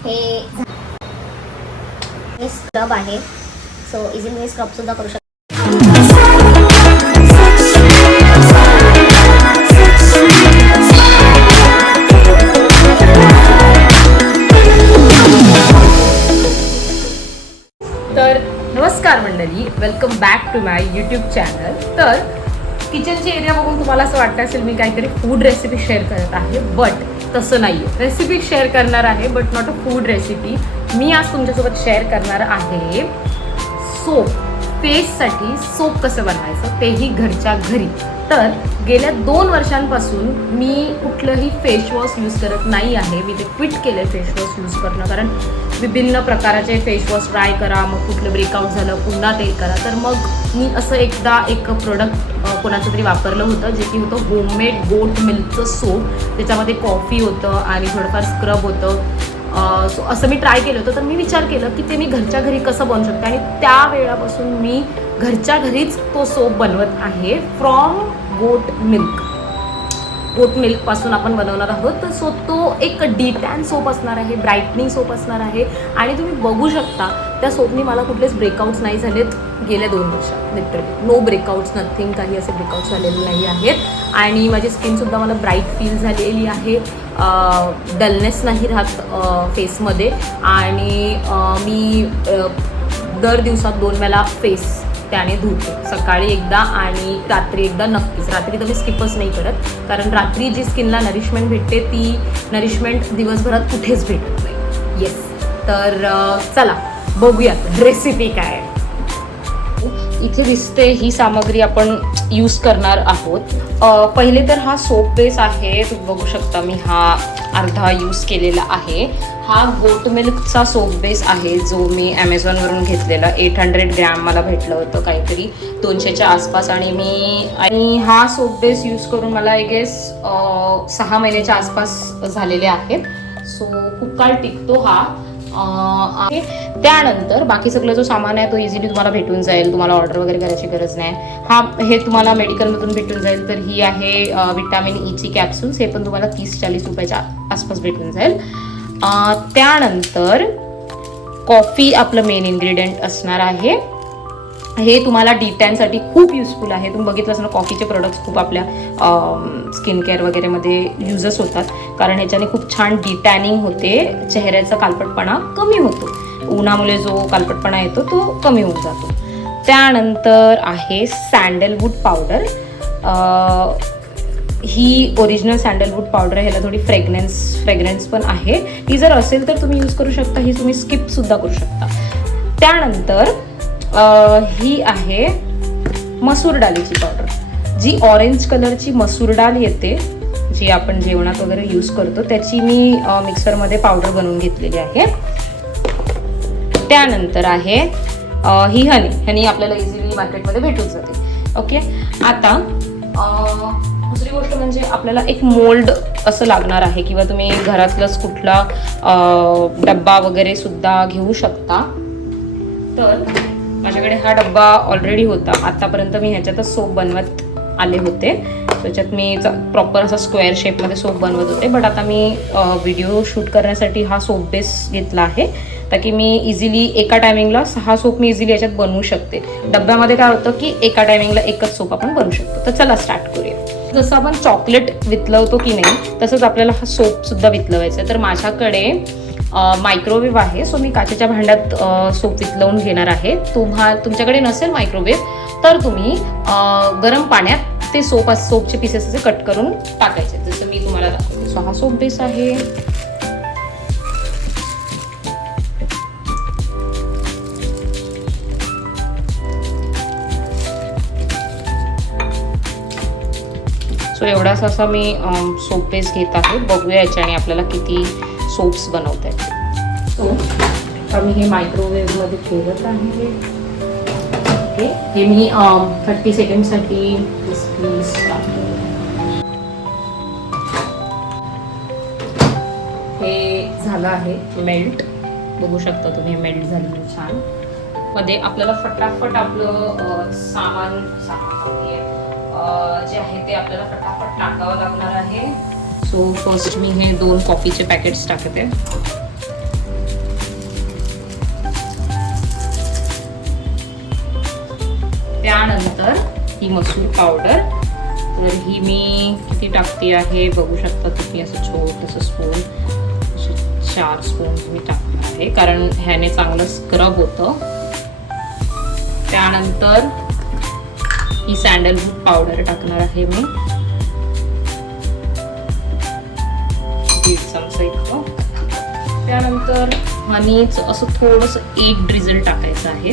हे स्क्रब आहे, so easily हे स्क्रब सुद्धा करू शकतो. तर नमस्कार मंडळी, welcome back to my YouTube channel. तर किचनची एरिया बघून तुम्हाला असं वाटतं असेल मी काहीतरी फूड रेसिपी शेअर करत आहे, बट तसं नाही आहे. रेसिपी शेअर करणार आहे but not a food recipe. मी आज तुमच्यासोबत शेअर करणार आहे सोप. फेससाठी सोप कसं बनवायचं तेही घरच्या घरी. तर गेल्या 2 वर्षांपासून मी कुठलंही फेसवॉश यूज करत नाही आहे. मी ते क्विट केलं फेसवॉश यूज करणं, कारण विभिन्न प्रकाराचे फेसवॉश ट्राय करा, मग कुठलं ब्रेकआउट झालं पुन्हा ते करा. तर मग मी असं एकदा एक प्रोडक्ट कोणाचं तरी वापरलं होतं, जे की होतं होममेड गोट मिल्कचं सोप. त्याच्यामध्ये कॉफी होतं आणि थोडंफार स्क्रब होतं. सो असं मी ट्राय केलं होतं. तर मी विचार केलं की ते मी घरच्या घरी कसं बनवू शकते, आणि त्या वेळापासून मी घरच्या घरीच तो सोप बनवत आहे. From goat milk. गोट मिल्कपासून आपण बनवणार आहोत. तर सो तो एक डिटॅन सोप असणार आहे, ब्राईटनिंग सोप असणार आहे. आणि तुम्ही बघू शकता त्या सोपनी मला कुठलेच ब्रेकआउट्स नाही झालेत गेल्या 2 वर्षात. लिटरली नो ब्रेकआउट्स, नथिंग, काही असे ब्रेकआउट्स झालेले नाही आहेत. आणि माझी स्किनसुद्धा मला ब्राईट फील झालेली आहे. डलनेस नाही राहत फेसमध्ये. आणि मी दर दिवसात 2 वेळा फेस त्याने धुते. सकाळी एकदा आणि रात्री एकदा नक्कीच. रात्री तर मी स्किपच नाही करत, कारण रात्री जी स्किनला नरिशमेंट भेटते ती नरिशमेंट दिवसभरात कुठेच भेटत नाही. येस, तर चला बघूयात रेसिपी काय आहे. इथे दिसते ही सामग्री आपण यूज करणार आहोत. पहिले तर हा सोप बेस आहे. तुम्ही बघू शकता मी हा अर्धा यूज केलेला आहे. हा गोट मिल्कचा सोप बेस आहे, जो मी ॲमेझॉनवरून घेतलेला. 800 ग्रॅम मला भेटलं होतं, काहीतरी 200च्या आसपास. आणि हा सोप बेस यूज करून मला आय गेस 6 महिन्याच्या आसपास झालेले आहेत. सो खूप काळ टिकतो हा. त्यानंतर बाकी सगळं जो सामान आहे तो इझिली तुम्हाला भेटून जाईल. तुम्हाला ऑर्डर वगैरे करायची गरज नाही. हे तुम्हाला मेडिकलमधून भेटून जाईल. तर ही आहे विटॅमिन ईची कॅप्सूल्स. हे पण तुम्हाला 30-40 रुपयाच्या आसपास भेटून जाईल. त्यानंतर कॉफी आपलं मेन इन्ग्रेडियंट असणार आहे. हे तुम्हाला डिटॅनसाठी खूप युजफुल आहे. तुम्ही बघितलं असं कॉफीचे प्रोडक्ट्स खूप आपल्या स्किन केअर वगैरेमध्ये युजस होतात, कारण ह्याच्याने खूप छान डिटॅनिंग होते. चेहऱ्याचा कालपटपणा कमी होतो. उन्हामुळे जो कालपटपणा येतो तो कमी होऊन जातो. त्यानंतर आहे सँडलवूड पावडर. ही ओरिजिनल सँडलवूड पावडर आहे. ह्याला थोडी फ्रेग्रन्स पण आहे. ही जर असेल तर तुम्ही यूज करू शकता, ही तुम्ही स्किपसुद्धा करू शकता. त्यानंतर ही आहे मसूर डाळीची पावडर. जी ऑरेंज कलरची मसूर डाळ येते, जी आपण जेवणात वगैरे यूज करतो, त्याची मी मिक्सरमध्ये पावडर बनवून घेतलेली आहे. त्यानंतर आहे ही हनी आपल्याला इझिली मार्केटमध्ये भेटून जाते. ओके. आता दुसरी गोष्ट म्हणजे आपल्याला एक मोल्ड असं लागणार आहे, किंवा तुम्ही घरातलंच कुठला डब्बा वगैरे सुद्धा घेऊ शकता. तर माझ्याकडे हा डब्बा ऑलरेडी होता. आतापर्यंत मी ह्याच्यातच सोप बनवत आले होते. त्याच्यात मी प्रॉपर असा स्क्वेअर शेपमध्ये सोप बनवत होते. बट आता मी व्हिडिओ शूट करण्यासाठी हा सोप बेस घेतला आहे, ताकी मी इझिली एका टायमिंगला 6 सोप मी इझिली याच्यात बनवू शकते. डब्यामध्ये काय होतं की एका टायमिंगला एकच सोप आपण बनवू शकतो. तर चला स्टार्ट करूया. जसं आपण चॉकलेट वितलवतो की नाही, तसंच आपल्याला हा सोप सुद्धा वितलवायचा आहे. तर माझ्याकडे मायक्रोवेव्ह आहे. सो मी काचेच्या भांड्यात सोप वितलवून घेणार आहे. तुमच्याकडे नसेल मायक्रोवेव्ह तर तुम्ही गरम पाण्यात ते सोपचे पीसेस असे कट करून टाकायचे, जसं मी तुम्हाला दाखवते. सो हा सोप बेस आहे. सो एवढासा असा मी सोप बेस घेत आहे. बघूया याच्याने आपल्याला किती सोप्स बनवता येते. सो आता मी हे मायक्रोवेव्हमध्ये ठेवत आहे. ओके. हे मी 30 सेकंडसाठी प्लीज टाकते. हे झालं आहे मेल्ट. बघू शकता तुम्ही मेल्ट झालेलं छान. मध्ये आपल्याला फटाफट आपलं सामान जे आहे ते आपल्याला फटाफट टाकावं लागणार आहे. सो फर्स्ट मी हे 2 कॉफीचे पॅकेट्स टाकते. त्यानंतर ही मसूर पावडर, तर ही मी किती टाकते आहे बघू शकता तुम्ही. असं छोटंसं स्पून, 4 स्पून मी टाकणार आहे कारण ह्याने चांगलं स्क्रब होतं. त्यानंतर ही सँडलवूड पावडर टाकणार आहे मी, 1 चमचा इतकं. त्यानंतर हनीच असं थोडंसं 1 ड्रिझल टाकायचं आहे.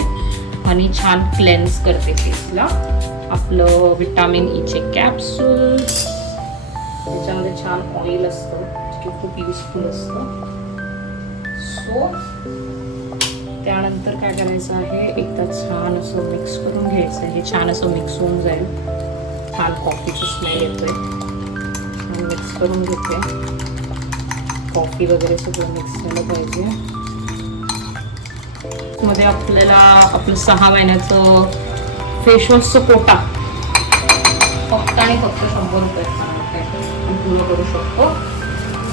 हनी छान क्लेन्स करते फेसला. आपलं विटामिन ईचे कॅप्सूल, त्याच्यामध्ये छान ऑइल असतं जे खूप युजफुल असतं. सो त्यानंतर काय करायचं आहे, एकदा छान असं मिक्स करून घ्यायचं आहे. हे छान असं मिक्स होऊन जाईल. छान कॉफीची स्मेल येतोय. छान मिक्स करून घेते. कॉफी वगैरे सगळं मिक्स झालं पाहिजे. मध्ये आपल्याला आपलं 6 महिन्याचं फेशवॉशचं कोटा फक्त आणि फक्त 100 रुपये पूर्ण करू शकतो.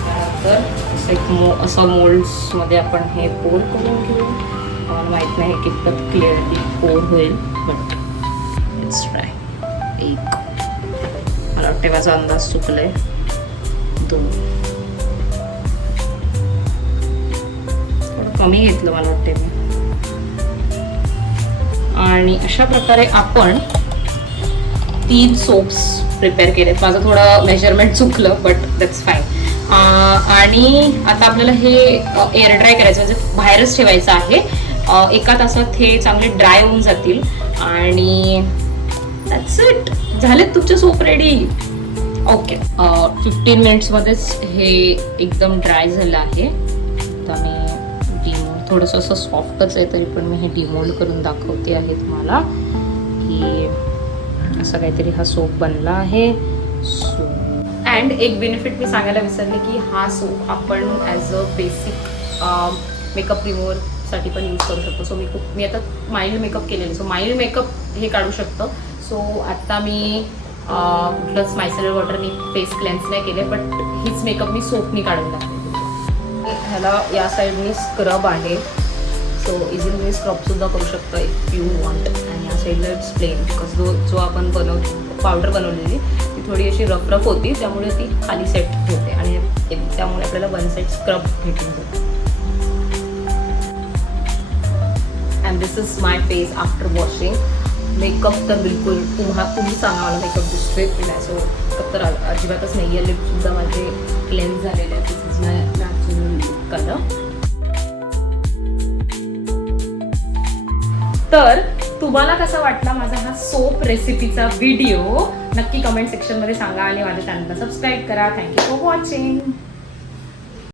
त्यानंतर असं मोल्ड्समध्ये आपण हे पोर करून घेऊ. मला माहीत नाही कितपत क्लिअरली पोर होईल, बट इट्स ट्राय. 1, मला वाटते माझा अंदाज चुकलाय. 2, थोडं कमी घेतलं मला वाटते मी. आणि अशा प्रकारे आपण 3 सोप्स प्रिपेअर केलेत. माझं थोडं मेजरमेंट चुकलं, बट दॅट्स फाईन. आणि आता आपल्याला हे एअर ड्राय करायचं, म्हणजे बाहेरच ठेवायचं आहे. 1 तासात हे चांगले ड्राय होऊन जातील. आणि दॅट्स इट, झालेत तुमचे सोप रेडी. ओके, 15 मिनिट्समध्येच हे एकदम ड्राय झालं आहे. आता मी थोडंसं असं सॉफ्टच आहे, तरी पण मी हे डिमोल्ड करून दाखवते आहे तुम्हाला की असं काहीतरी हा सोप बनला आहे. सो अँड एक बेनिफिट मी सांगायला विसरले की हा सोप आपण ॲज अ बेसिक मेकअप रिमूव्हरसाठी पण यूज करू शकतो. सो मी आता माइल्ड मेकअप केलेलं, सो माइल्ड मेकअप हे काढू शकतं. सो आत्ता मी कुठलंच मायसेलर वॉटरनी फेस क्लेन्स नाही केले, बट हीच मेकअप मी सोपनी काढून टाकते. ह्याला या साईडनी स्क्रब आहे, सो इझिली तुम्ही स्क्रबसुद्धा करू शकता इफ यू वॉन्ट. आणि या साईडला इट्स प्लेन, बिकॉज जो आपण पावडर बनवलेली ती थोडी अशी रफ रफ होती, त्यामुळे ती खाली सेट होते आणि त्यामुळे आपल्याला 1 साईड स्क्रब भेटून जाते. And this is my face after washing. Makeup तर बिलकुल तुम्ही सांगा मला मेकअप दिसतोय की नाही. सो तर अजिबातच नाही आहे. लिपसुद्धा माझे क्लेन्स झालेले आहेत. दिस इज माय नॅचरल कलर. तर तुम्हाला कसा वाटला माझा हा सोप रेसिपीचा व्हिडिओ नक्की कमेंट सेक्शनमध्ये सांगा आणि माझ्या चॅनलला सबस्क्राईब करा. Thank you for watching.